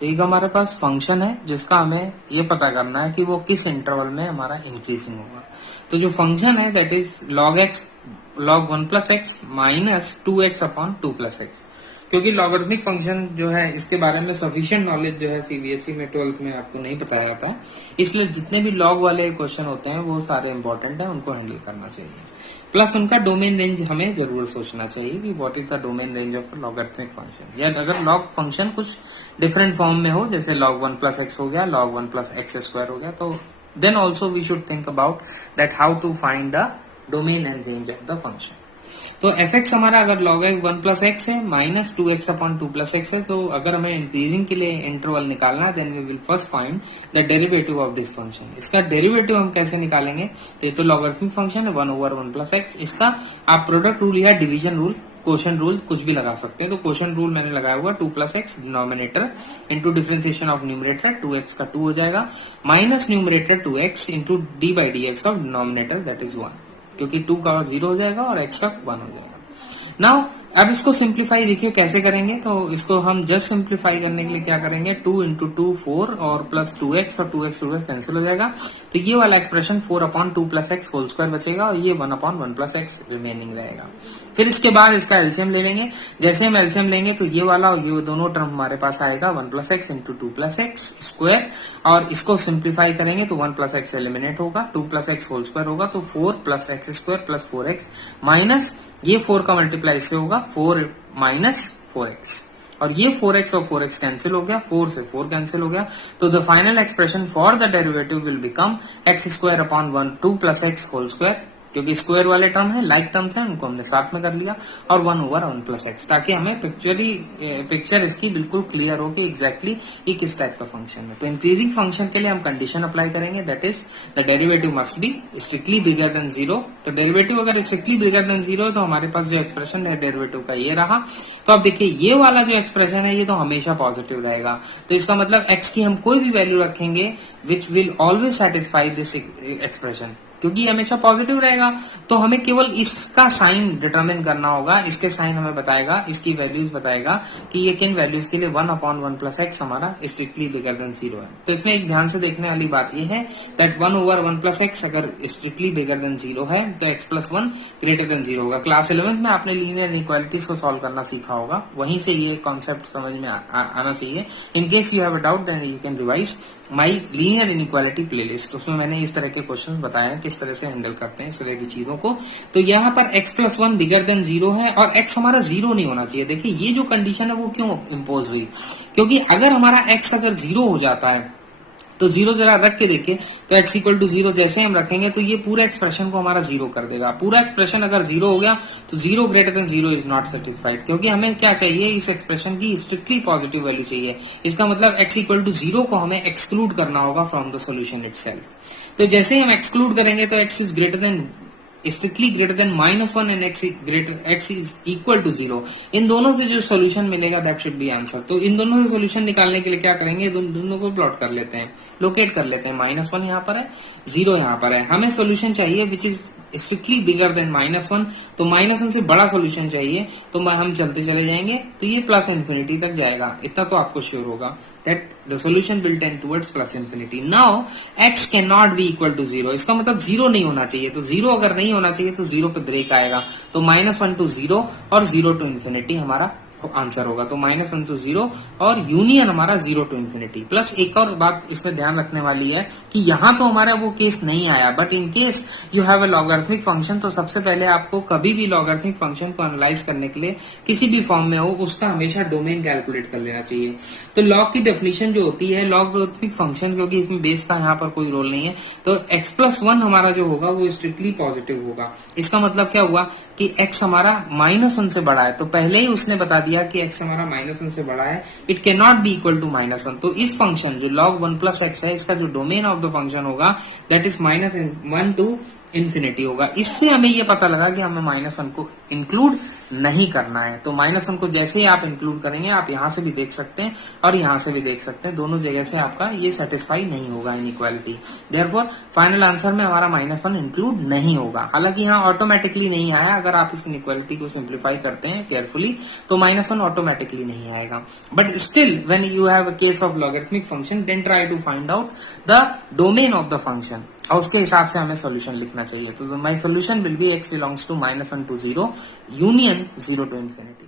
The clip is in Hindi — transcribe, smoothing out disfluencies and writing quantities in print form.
तो एक हमारे पास फंक्शन है जिसका हमें ये पता करना है कि वो किस इंटरवल में हमारा इंक्रीजिंग होगा। तो जो फंक्शन है that is log 1 plus x minus 2x upon 2 plus x. क्योंकि लॉगरिथमिक फंक्शन जो है इसके बारे में सफिशिएंट नॉलेज जो है सीबीएसई में 12th में आपको नहीं बताया जाता, इसलिए जितने भी लॉग वाले क्वेश्चन होते हैं वो सारे इंपॉर्टेंट है, उनको हैंडल करना चाहिए। प्लस उनका डोमेन रेंज हमें जरूर सोचना चाहिए कि what is the domain range of logarithmic function. या अगर लॉग फंक्शन कुछ डिफरेंट फॉर्म में हो, जैसे log 1 प्लस एक्स हो गया, log 1 प्लस एक्स स्क्वायर हो गया, तो then also we should think about that how to find the domain and range of the function. तो एफ एक्स हमारा अगर log 1 प्लस एक्स है minus 2x upon 2 plus X है, तो अगर हमें इंक्रीजिंग के लिए इंटरवल निकालना है then we will first find the derivative of this function. इसका डेरिवेटिव हम कैसे निकालेंगे? तो ये तो लॉगरिथमिक फंक्शन है 1/1 प्लस एक्स, इसका आप प्रोडक्ट रूल या डिवीजन रूल, क्वोशंट रूल कुछ भी लगा सकते हैं। तो क्वोशंट रूल मैंने लगाया हुआ 2 plus x denominator into differentiation of numerator 2x का 2 हो जाएगा, minus numerator 2x into D by D x of denominator that is 1, क्योंकि 2 का 0 हो जाएगा और x का 1 हो जाएगा। नाउ अब इसको सिंप्लीफाई देखिए कैसे करेंगे। तो इसको हम जस्ट सिंप्लीफाई करने के लिए क्या करेंगे, 2 इंटू 2 4 और प्लस 2x और 2x कैंसिल हो जाएगा, तो ये वाला expression 4/2 plus X whole square बचेगा और ये 1/1 प्लस एक्स रिमेनिंग रहेगा। फिर इसके बाद इसका एलसीएम ले लेंगे। जैसे हम एलसीएम लेंगे तो ये वाला और ये दोनों टर्म हमारे पास आएगा 1 plus x into 2 plus x square, और इसको सिंप्लीफाई करेंगे तो 1 प्लस एक्स एलिमिनेट होगा, 2 प्लस एक्स होल स्क्वायर होगा, तो 4 plus x square plus 4x minus ये 4 का मल्टीप्लाई इससे होगा 4 माइनस 4x, और ये 4x और 4x कैंसिल हो गया, 4 से 4 कैंसिल हो गया, तो the final expression for the derivative will become x square upon 1 2 plus X whole square, क्योंकि स्क्वायर वाले टर्म है, लाइक टर्म्स हैं, उनको हमने साथ में कर लिया, और 1/1 प्लस एक्स, ताकि हमें पिक्चर इसकी बिल्कुल क्लियर हो कि एग्जैक्टली ये किस टाइप का फंक्शन है। तो इंक्रीजिंग फंक्शन के लिए हम कंडीशन अप्लाई करेंगे, that is the derivative must be strictly bigger than 0। तो डेरिवेटिव अगर स्ट्रिक्टली बिगर देन 0 है तो हमारे पास जो एक्सप्रेशन है डेरिवेटिव का ये रहा। तो अब देखिए ये वाला जो एक्सप्रेशन है ये तो हमेशा पॉजिटिव रहेगा, तो इसका मतलब x की हम कोई भी वैल्यू रखेंगे which will always satisfy this expression, क्योंकि ये हमेशा पॉजिटिव रहेगा। तो हमें केवल इसका साइन डिटरमिन करना होगा, इसके साइन हमें बताएगा, इसकी वैल्यूज बताएगा कि ये किन वैल्यूज के लिए 1/1 प्लस एक्स हमारा स्ट्रिक्टली बिगर देन 0 है। तो इसमें एक ध्यान से देखने वाली बात ये है दैट 1/1 प्लस एक्स अगर स्ट्रिक्टली बिगर देन 0 है तो x प्लस 1 ग्रेटर देन 0 होगा। क्लास 11 में आपने लीनियर इनइक्वालिटीज को सॉल्व करना सीखा होगा, वहीं से ये कॉन्सेप्ट समझ में आना चाहिए। In case you have a doubt then you can revise my linear inequality playlist, उसमें मैंने इस तरह के क्वेश्चन बताए हैं किस तरह से हैंडल करते हैं इस तरह की चीजों को। तो यहाँ पर x प्लस 1 बिगर देन 0 है और x हमारा 0 नहीं होना चाहिए। देखिए ये जो कंडीशन है वो क्यों इम्पोज हुई, क्योंकि अगर हमारा x अगर 0 हो जाता है तो 0 जरा रख के देखिए, तो x इक्वल टू 0 जैसे हम रखेंगे तो ये पूरा एक्सप्रेशन को हमारा 0 कर देगा। पूरा एक्सप्रेशन अगर 0 हो गया तो 0 greater than 0 is not satisfied, क्योंकि हमें क्या चाहिए, इस एक्सप्रेशन की स्ट्रिक्टली पॉजिटिव वैल्यू चाहिए। इसका मतलब x इक्वल टू 0 को हमें एक्सक्लूड करना होगा फ्रॉम द सोल्यूशन इटसेल्फ। तो जैसे ही हम एक्सक्लूड करेंगे तो x is greater than strictly greater than -1 and x is equal to 0, इन दोनों से जो सोल्यूशन मिलेगा दैट शुड बी आंसर। तो इन दोनों से सोल्यूशन निकालने के लिए क्या करेंगे, दोनों को प्लॉट कर लेते हैं, लोकेट कर लेते हैं। -1 यहाँ पर है, 0 यहाँ पर है, हमें सोल्यूशन चाहिए which is strictly bigger than -1, तो -1 से बड़ा सोल्यूशन चाहिए। तो हम चलते चले जाएंगे तो ये प्लस इन्फिनिटी तक जाएगा, इतना तो आपको श्योर होगा that the solution will tend towards plus infinity. Now x can not be equal to 0, इसका मतलब 0 नहीं होना चाहिए। तो 0 अगर नहीं होना चाहिए तो 0 पे ब्रेक आएगा, तो -1 टू 0 और 0 टू इन्फिनिटी हमारा आंसर होगा। तो -1 टू 0 और यूनियन हमारा 0 टू इन्फिनिटी। प्लस एक और बात इसमें ध्यान रखने वाली है कि यहाँ तो हमारा वो केस नहीं आया, but in case you have a logarithmic function, तो सबसे पहले आपको कभी भी लॉगरिथमिक फंक्शन को एनालाइज करने के लिए किसी भी फॉर्म में हो उसका हमेशा डोमेन कैलकुलेट कर लेना चाहिए। तो लॉग की डेफिनेशन जो होती है लॉगरिथमिक फंक्शन, क्योंकि इसमें बेस का यहाँ पर कोई रोल नहीं है, तो x प्लस 1 हमारा जो होगा वो स्ट्रिक्टली पॉजिटिव होगा। इसका मतलब क्या हुआ कि x हमारा -1 से बड़ा है, तो पहले ही उसने बता दिया कि x हमारा -1 से बड़ा है, it can not be equal to -1। तो इस फंक्शन जो log 1 प्लस एक्स है, इसका जो डोमेन ऑफ द फंक्शन होगा दैट इज -1 टू इन्फिनिटी होगा। इससे हमें ये पता लगा कि हमें -1 को इंक्लूड नहीं करना है। तो -1 को जैसे ही आप इंक्लूड करेंगे, आप यहां से भी देख सकते हैं और यहां से भी देख सकते हैं, दोनों जगह से आपका ये सेटिस्फाई नहीं होगा इनइक्वालिटी। देयरफॉर फाइनल आंसर में हमारा -1 इंक्लूड नहीं होगा। हालांकि यहाँ ऑटोमेटिकली नहीं आया, अगर आप इस इनइक्वालिटी को सिंप्लीफाई करते हैं केयरफुली तो -1 ऑटोमेटिकली नहीं आएगा। But still when you have a case of logarithmic function, then try to find out the domain of the function और उसके हिसाब से हमें सॉल्यूशन लिखना चाहिए। तो my solution will be x belongs to -1 to 0 union 0 to infinity।